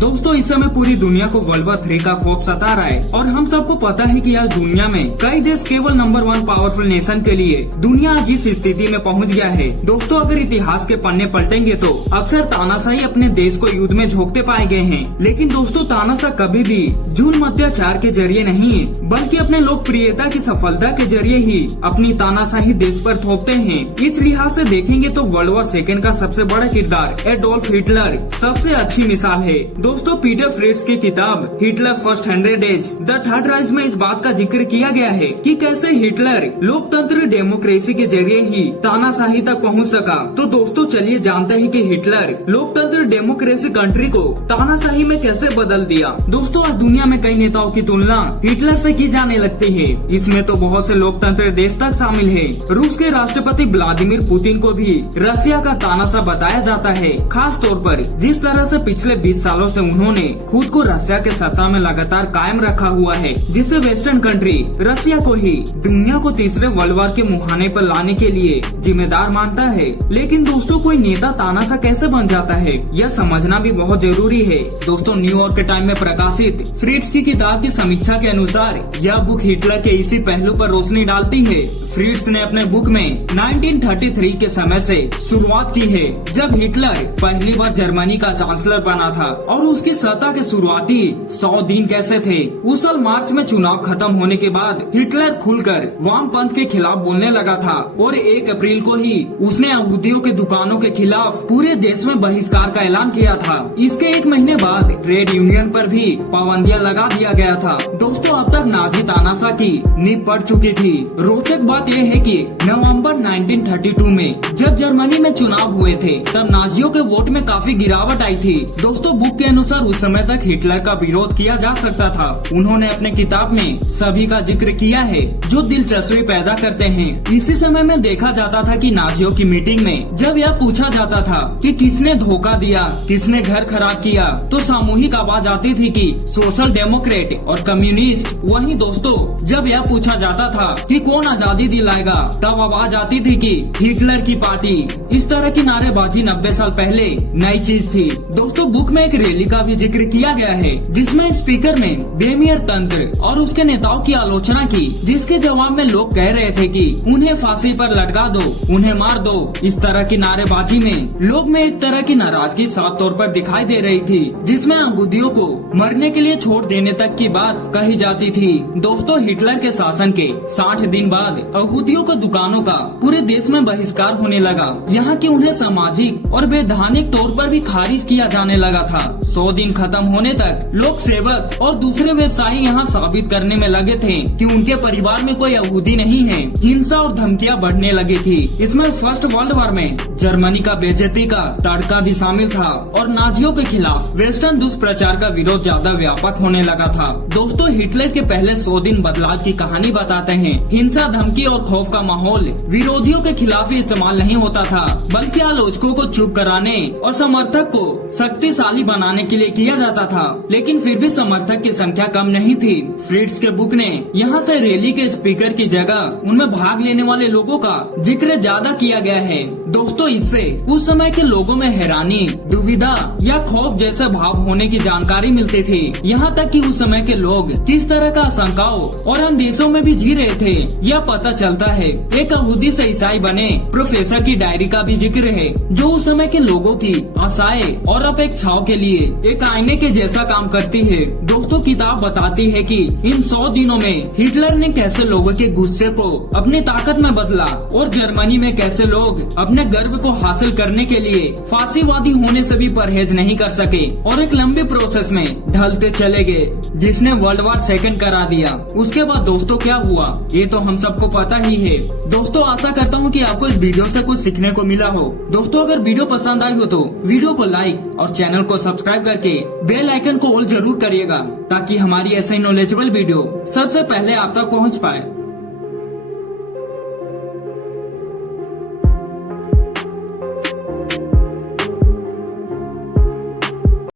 दोस्तों इस समय पूरी दुनिया को वर्ल्ड वॉर 3 का खौफ सता रहा है और हम सबको पता है कि आज दुनिया में कई देश केवल नंबर 1 पावरफुल नेशन के लिए दुनिया आज इस स्थिति में पहुंच गया है। दोस्तों अगर इतिहास के पन्ने पलटेंगे तो अक्सर तानाशाही अपने देश को युद्ध में झोंकते पाए गए हैं, लेकिन दोस्तों तानाशाह कभी भी जुल्म अत्याचार के जरिए नहीं बल्कि अपने लोकप्रियता की सफलता के जरिए ही अपनी तानाशाही देश पर थोपते हैं। इस लिहाज से देखेंगे तो वर्ल्ड वॉर 2 का सबसे बड़ा किरदार एडोल्फ हिटलर सबसे अच्छी मिसाल है। दोस्तों पीटर फ्रिट्ज की किताब Hitler first 100 days the third rise में इस बात का जिक्र किया गया है कि कैसे हिटलर लोकतंत्र डेमोक्रेसी के जरिए ही तानाशाही तक पहुंच सका। तो दोस्तों चलिए जानते हैं कि हिटलर लोकतंत्र डेमोक्रेसी कंट्री को तानाशाही में कैसे बदल दिया। दोस्तों आज दुनिया में कई नेताओं की तुलना हिटलर से की जाने लगती है। इसमें तो बहुत से लोकतंत्र देश तक शामिल है। रूस के राष्ट्रपति व्लादिमीर पुतिन को भी रसिया का तानाशाह बताया जाता है, खास तौर पर जिस तरह से पिछले 20 सालों से उन्होंने खुद को रसिया के सत्ता में लगातार कायम रखा हुआ है, जिससे वेस्टर्न कंट्री रसिया को ही दुनिया को तीसरे वर्ल्ड वॉर के मुहाने पर लाने के लिए जिम्मेदार मानता है। लेकिन दोस्तों कोई नेता तानाशाह कैसे बन जाता है यह समझना भी बहुत जरूरी है। दोस्तों न्यूयॉर्क के टाइम में प्रकाशित फ्रिट्ज की किताब की समीक्षा के अनुसार यह बुक हिटलर के इसी पहलू पर रोशनी डालती है। फ्रिट्ज ने अपने बुक में 1933 के समय से शुरुआत की है, जब हिटलर पहली बार जर्मनी का चांसलर बना था और उसकी सत्ता के शुरुआती 100 दिन कैसे थे। उस साल मार्च में चुनाव खत्म होने के बाद हिटलर खुलकर वामपंथ के खिलाफ बोलने लगा था और 1 अप्रैल को ही उसने यहूदियों के दुकानों के खिलाफ पूरे देश में बहिष्कार का ऐलान किया था। इसके 1 महीने बाद ट्रेड यूनियन पर भी पाबंदियां लगा दिया गया था। दोस्तों अब तक नाजी तानाशाह की नींव पड़ चुकी थी। रोचक बात यह है कि नवंबर 1932 में जब जर्मनी में चुनाव हुए थे तब नाजियों के वोट में काफी गिरावट आई थी। दोस्तों बुक के अनुसार उस समय तक हिटलर का विरोध किया जा सकता था। उन्होंने अपने किताब में सभी का जिक्र किया है जो दिलचस्पी पैदा करते हैं। इसी समय में देखा जाता था कि नाजियों की मीटिंग में जब यह पूछा जाता था कि किसने धोखा दिया, किसने घर खराब किया, तो सामूहिक आवाज आती थी कि सोशल डेमोक्रेट और कम्युनिस्ट। वहीं दोस्तों जब यह पूछा जाता था कि कौन आजादी दिलाएगा, तब आवाज आती थी कि हिटलर की पार्टी। इस तरह की नारेबाजी 90 साल पहले नई चीज थी। दोस्तों बुक में एक रैली का भी जिक्र किया गया है जिसमें स्पीकर ने वेमियर तंत्र और उसके नेताओं की आलोचना की, जिसके जवाब में लोग कह रहे थे कि उन्हें फांसी पर लटका दो, उन्हें मार दो। इस तरह की नारेबाजी में लोग में एक तरह की नाराजगी साफ तौर पर दिखाई दे रही थी, जिसमें यहूदियों को मरने के लिए छोड़ देने तक की बात कही जाती थी। दोस्तों हिटलर के शासन के 60 दिन बाद यहूदियों को दुकानों का पूरे देश में बहिष्कार होने लगा। यहाँ की उन्हें सामाजिक और वैधानिक तौर पर भी खारिज किया जाने लगा था। 100 दिन खत्म होने तक लोक सेवक और दूसरे व्यवसायी यहाँ साबित करने में लगे थे कि उनके परिवार में कोई यहूदी नहीं है। हिंसा और धमकियाँ बढ़ने लगी थी। इसमें फर्स्ट वर्ल्ड वॉर में जर्मनी का बेइज्जती का तड़का भी शामिल था और नाजियों के खिलाफ वेस्टर्न दुष्प्रचार का विरोध ज्यादा व्यापक होने लगा था। दोस्तों हिटलर के पहले 100 दिन बदलाव की कहानी बताते हैं। हिंसा, धमकी और खौफ का माहौल विरोधियों के खिलाफ ही इस्तेमाल नहीं होता था, बल्कि आलोचकों को चुप कराने और समर्थक को शक्तिशाली बनाने के लिए किया जाता था। लेकिन फिर भी समर्थक की संख्या कम नहीं थी। फ्रिट्ज के बुक ने यहाँ से रैली के स्पीकर की जगह उनमें भाग लेने वाले लोगों का जिक्र ज्यादा किया गया है। दोस्तों इससे उस समय के लोगों में हैरानी, दुविधा या खौफ जैसे भाव होने की जानकारी मिलती थी। यहाँ तक कि उस समय के लोग किस तरह का आशंकाओं और अंदेशों में भी जी रहे थे यह पता चलता है। एक यहूदी से ईसाई बने प्रोफेसर की डायरी का भी जिक्र है, जो उस समय के लोगों की आशाएं और अपेक्षाओं के लिए एक आईने के जैसा काम करती है। दोस्तों किताब बताती है कि इन 100 दिनों में हिटलर ने कैसे लोगों के गुस्से को अपनी ताकत में बदला और जर्मनी में कैसे लोग अपने गर्व को हासिल करने के लिए फांसीवादी होने से भी परहेज नहीं कर सके और एक लंबी प्रोसेस में ढलते चले गए, जिसने वर्ल्ड वॉर 2 करा दिया। उसके बाद दोस्तों क्या हुआ ये तो हम सबको पता ही है। दोस्तों आशा करता हूँ कि आपको इस वीडियो से कुछ सीखने को मिला हो। दोस्तों अगर वीडियो पसंद आई हो तो वीडियो को लाइक और चैनल को सब्सक्राइब करके बेल आइकन को ऑल जरूर करिएगा, ताकि हमारी ऐसे नॉलेजेबल वीडियो सबसे पहले आप तक पहुँच पाए।